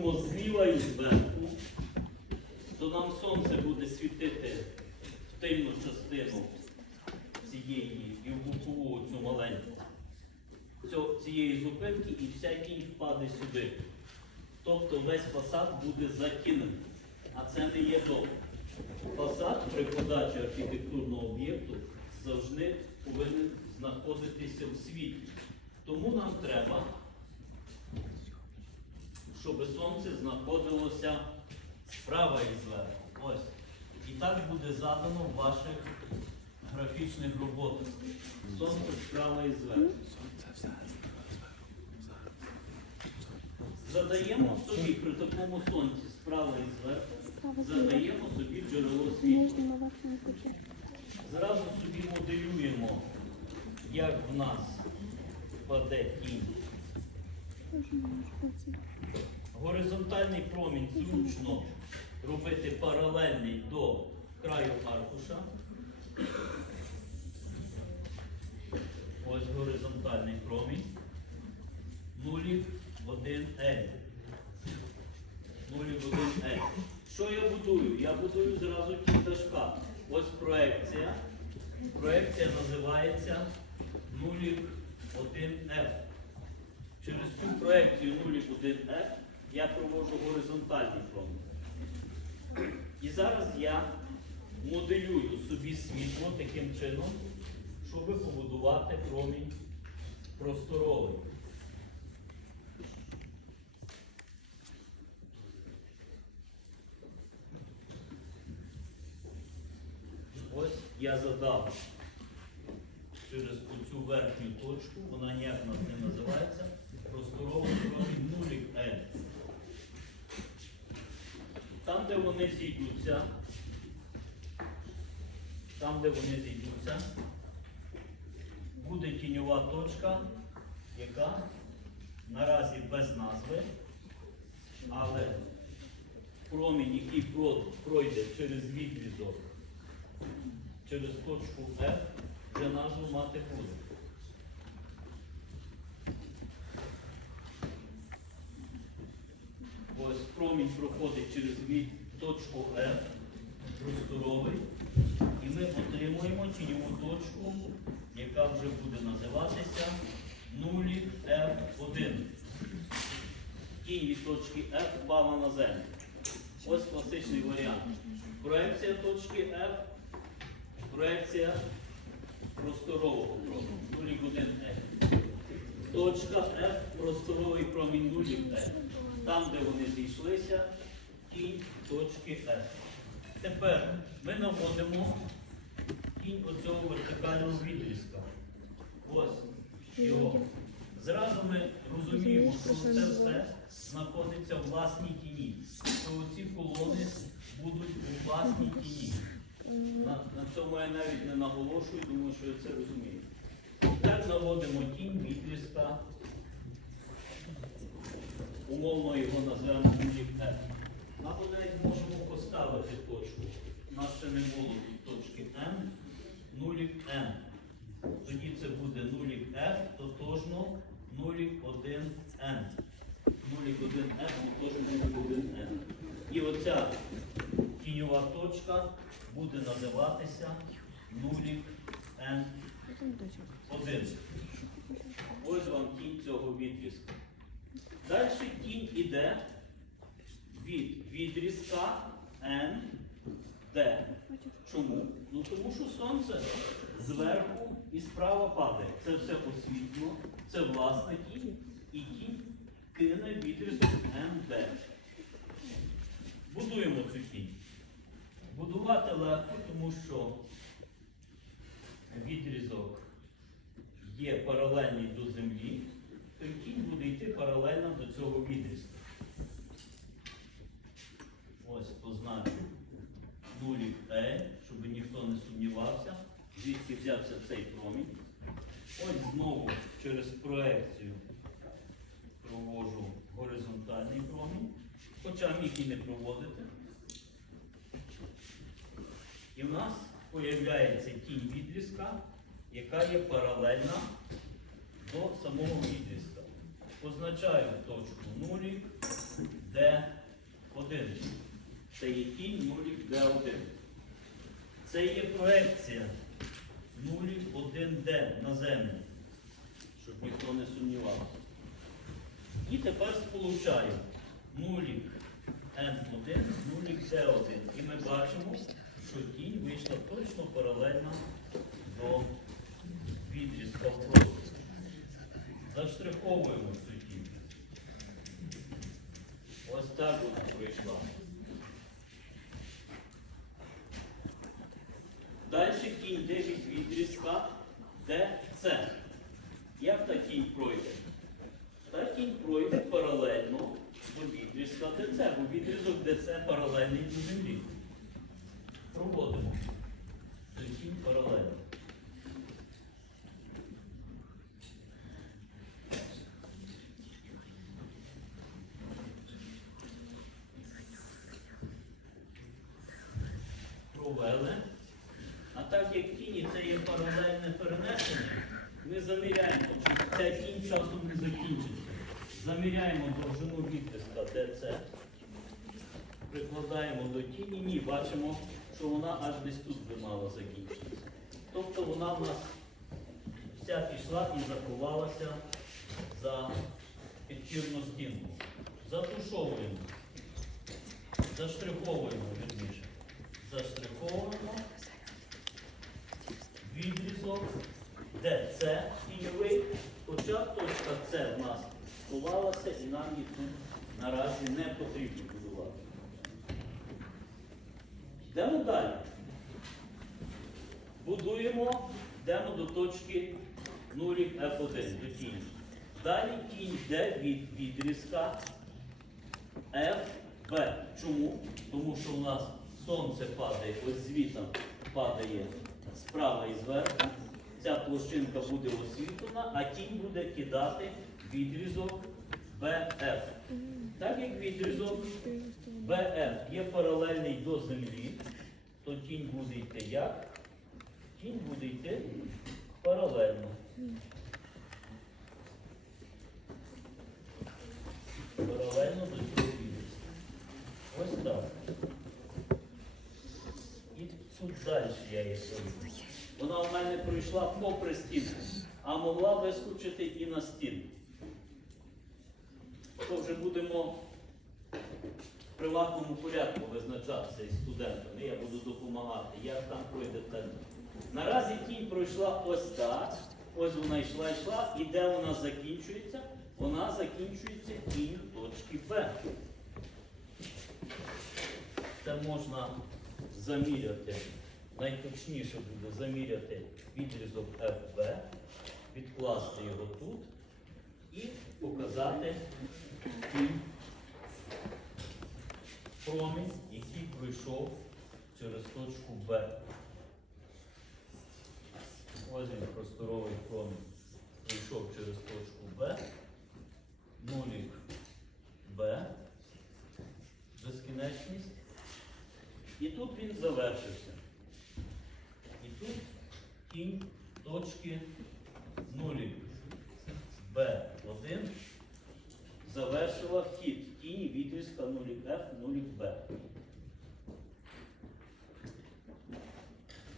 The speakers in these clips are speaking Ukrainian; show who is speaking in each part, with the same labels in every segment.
Speaker 1: робимо зліва і зверху, то нам сонце буде світити в тильну частину цієї і цю маленьку цієї зупинки і вся тінь впаде сюди. Тобто весь фасад буде затінений. А це не є добре. Фасад при подачі архітектурного об'єкту завжди повинен знаходитися в світлі. Тому нам треба, щоб сонце знаходилося справа і зверху. Ось. І так буде задано в ваших графічних роботах. Сонце справа і зверху. Задаємо собі при такому сонці справа і зверху, задаємо собі джерело світла. Зразу собі моделюємо, як в нас впаде тінь.
Speaker 2: Тоже не можу бути.
Speaker 1: Горизонтальний промінь зручно робити паралельний до краю аркуша. Ось горизонтальний промінь. Нулів 1 L. Нулів 1 L. Що я будую? Я будую зразу кіндашка. Ось проекція. Проекція називається нулів 1 F. Через цю проекцію 0,1F я проводжу горизонтальний промінь. І зараз я моделюю собі світло таким чином, щоб побудувати промінь просторовий. Ось я задав через оцю верхню точку, вона ніяк не називається, просторовий промінь нулік L. Там, де вони зійдуться, там, де вони зійдуться, буде тіньова точка, яка наразі без назви, але промінь, який пройде через відрізок, через точку F, вже назву мати буде. Ось промінь проходить через від точку F просторовий, і ми отримуємо тіньову точку, яка вже буде називатися нулі F1. Тінь від точки F впала на землю. Ось класичний варіант. Проекція точки F, проекція просторового промінь 0,1 F. Точка F просторовий промінь 0 F. Там, де вони зійшлися, тінь точки F. Тепер ми наводимо тінь оцього вертикального відрізка. Ось його. Зразу ми розуміємо, що це все знаходиться в власній тіні. Що оці колони будуть у власній тіні. На, на цьому я навіть не наголошую, тому що я це розумію. Так наводимо тінь відрізка. Умовно його назвемо F. Або навіть можемо поставити точку. У нас ще не було точки N, нулік N. Тоді це буде нулік F, тотожно нулік 1N. Нулік 1F, тотожно нулік 1N. І оця тіньова точка буде називатися нулік N1. Ось вам тінь цього відрізка. Далі тінь іде від відрізка N, D. Чому? Ну тому що сонце зверху і справа падає. Це все освітло, це власна тінь, і тінь кине відрізок НД. Будуємо цю тінь. Будувати легко, тому що відрізок є паралельний до землі, тінь буде йти паралельно до цього відрізка. Ось позначу нулік Е, щоб ніхто не сумнівався, звідки взявся цей промінь. Ось знову через проекцію проводжу горизонтальний промінь, хоча міг і не проводити. І в нас появляється тінь відрізка, яка є паралельна до самого відрізка. Позначаю точку 0D1. Це є тінь 0D1. Це є проекція нулік 1D на землю, щоб ніхто не сумнівався. І тепер сполучаю 0N1, 0D1. І ми бачимо, що тінь вийшла точно паралельна до відрізка в Заштриховуємо. Так вона пройшла. Далі кінь від відрізка ДЦ. Як та кінь пройде? Та кінь пройде паралельно до відрізка ДЦ, бо відрізок ДЦ паралельний до землі. Проводимо. Цю кінь паралельно. Провели. А так як тіні це є паралельне перенесення, ми заміряємо, чи ця тінь часом не закінчиться. Заміряємо довжину відтиска ДЦ, прикладаємо до тіні, ні, бачимо, що вона аж десь тут би мала закінчитися. Тобто вона в нас вся пішла і заховалася за підкірну стінку. Затушовуємо, заштриховуємо вірніше заштриховуємо відрізок, де С тіньовий, хоча точка С в нас сховалася і нам її тут наразі не потрібно будувати. Йдемо далі. Будуємо, йдемо до точки 0 F1, до тіні. Далі тінь йде від відрізка FB. Чому? Тому що у нас сонце падає, ось звітом падає справа і зверху. Ця площинка буде освітлена, а тінь буде кидати відрізок BF. Так як відрізок BF є паралельний до землі, то тінь буде йти як? Тінь буде йти. Паралельно до цього відрізка. Ось так. І тут далі я її пройду. Вона в мене пройшла попри стінку, а могла вискочити і на стіну. То вже будемо в приватному порядку визначатися із студентами. Я буду допомагати, як там пройде тендер. Наразі тінь пройшла ось так. Ось вона йшла, йшла, і де вона закінчується? Вона закінчується тінь точки Б. Це можна заміряти, найточніше буде заміряти відрізок FB, відкласти його тут і показати тінь промінь, який пройшов через точку Б. Ось він просторовий промінь пройшов через точку Б, нулік Б, безкінечність. І тут він завершився. І тут кінь точки 0 Б1 завершила хід тіні відрізка 0F, 0Б.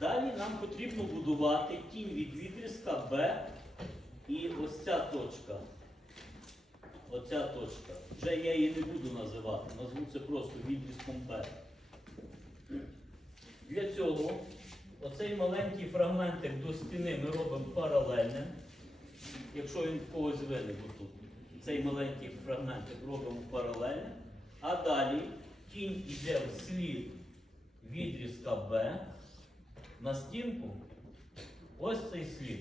Speaker 1: Далі нам потрібно будувати тінь від відрізка Б і ось ця точка. Оця точка. Вже я її не буду називати, назву це просто відрізком Б. Для цього оцей маленький фрагментик до стіни ми робимо паралельним. Якщо він в когось виник тут. Цей маленький фрагментик робимо паралельним. А далі кінь йде вслід відрізка Б на стінку. Ось цей слід.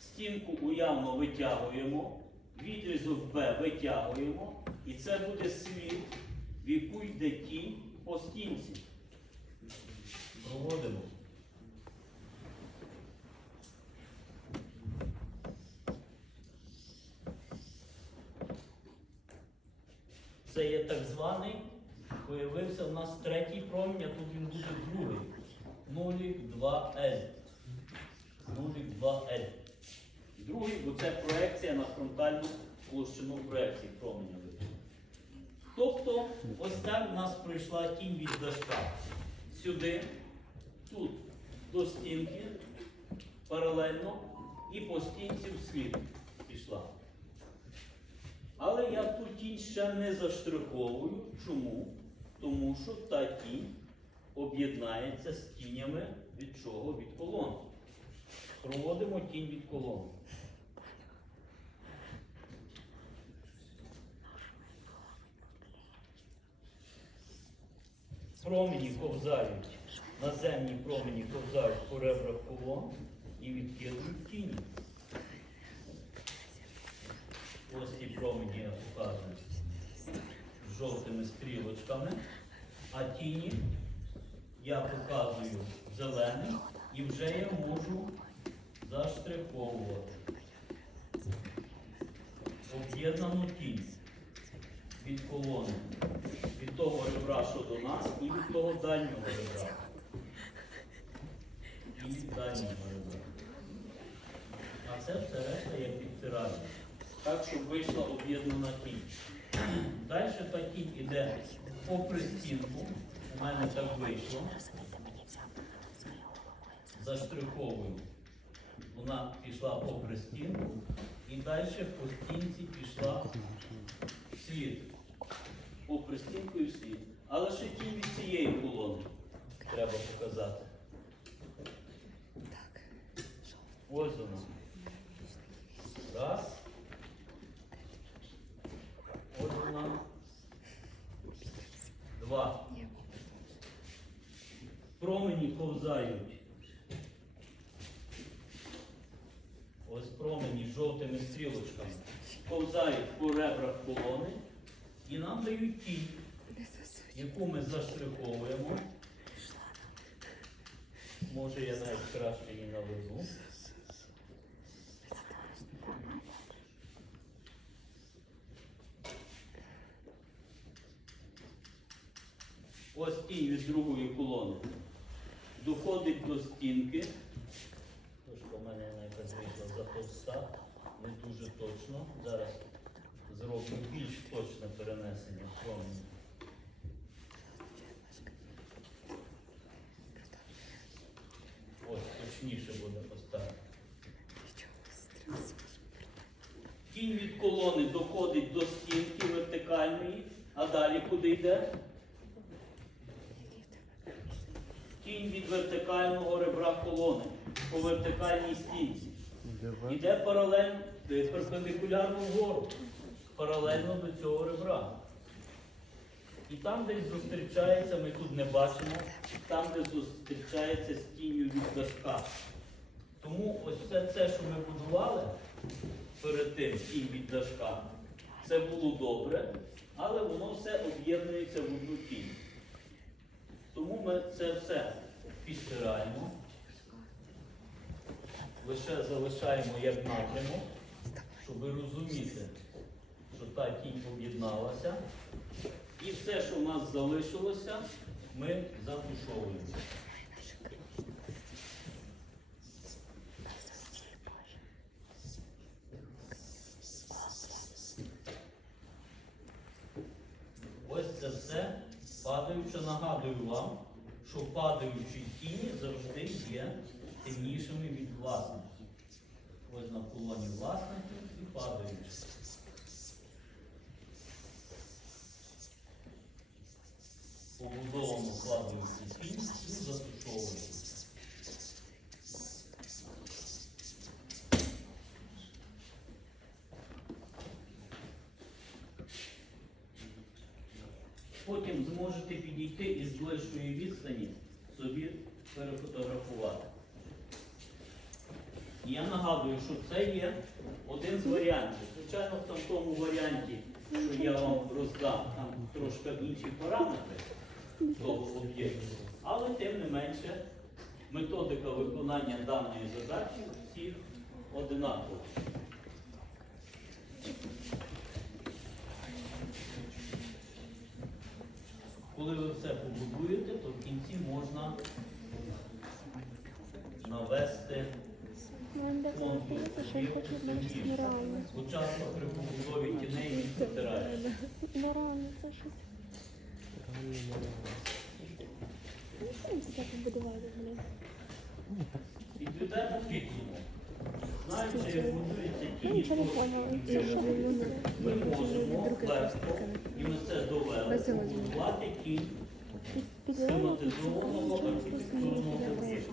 Speaker 1: Стінку уявно витягуємо, відрізок Б витягуємо, і це буде слід, в яку йде тінь по стінці. Проводимо. Це є так званий, появився у нас третій промінь, а тут він буде другий. 0,2L. 0,2L. Другий, бо це проекція на фронтальну площину проекції променя. Тобто, ось так у нас пройшла тінь від дашка. Сюди, тут до стінки паралельно і по стінці вслід пішла. Але я ту тінь ще не заштриховую. Чому? Тому що та тінь об'єднається з тінями від чого? Від колон. Проводимо тінь від колон. Промені ковзають, наземні промені ковзають по ребрах колон і відкидують тіні. Ось ті промені я показую жовтими стрілочками, а тіні я показую зеленим і вже я можу заштриховувати. Об'єднану тінь від колони, від того ребра, що до нас, і від того дальнього ребра. І від дальнього ребра. А це все решта я підтираю. Так, щоб вийшла об'єднана тінь. Далі та тінь іде попри стінку. У мене так вийшло. Заштриховую. Вона пішла попри стінку і далі по стінці пішла вслід. Попри стінку і слід. Але ще тінь від цієї колони треба показати. Ось вона. Раз. Ось вона. Два. Промені ковзають. Ось промені з жовтими стрілочками. Ковзають по ребрах колони і нам дають тінь, яку ми заштриховуємо. Може я навіть краще її наведу. Ось тінь від другої колони. Доходить до стінки. Трошки в мене якась вийшла затовста, не дуже точно. Зараз перенесення променю. Ось, точніше буде поставити. Тінь від колони доходить до стінки вертикальної, а далі куди йде? Тінь від вертикального ребра колони по вертикальній стінці. Йде паралельно, е, перпендикулярно вгору, паралельно до цього ребра. І там десь зустрічається, ми тут не бачимо, там де зустрічається з тінню від дашка. Тому ось все це, що ми будували перед тим тінь від дашка, це було добре, але воно все об'єднується в одну тінь. Тому ми це все підтираємо, лише залишаємо як напрямок, щоб розуміти, що та тінь об'єдналася. І все, що в нас залишилося, ми затушовуємо. Ось це все падаючи, нагадую вам, що падаючі тіні завжди є темнішими від власників. Ось на колоні власників і падаючи. Побудовано падаючи тінь і затушовуємо. Потім зможете підійти і з ближчої відстані собі перефотографувати. Я нагадую, що це є один з варіантів. Звичайно, в тому варіанті, що я вам роздам, там трошки інші параметри того об'єкту. Але тим не менше, методика виконання даної задачі всіх одинакова. Коли ви все побудуєте, то в кінці можна навести контур. Учасно при побудові тіней він підтирає.
Speaker 2: Нереально це щось.
Speaker 1: Підведемо як будується
Speaker 2: Я
Speaker 1: ті
Speaker 2: нічого не
Speaker 1: точки,
Speaker 2: поняла.
Speaker 1: які
Speaker 2: Це що
Speaker 1: будуються,
Speaker 2: ви
Speaker 1: ми можемо легко, ми це довели, побудувати кінь схематизованого архітектурного об'єкту.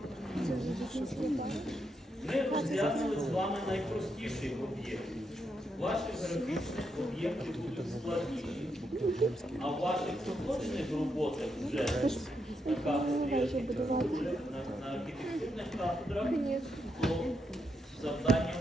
Speaker 1: Ми розглянули з вами найпростіший об'єкт. Ваші графічні об'єкти будуть складніші, а в ваших поточних роботах вже на кафедрі архітектури, на, на архітектурних кафедрах, то завдання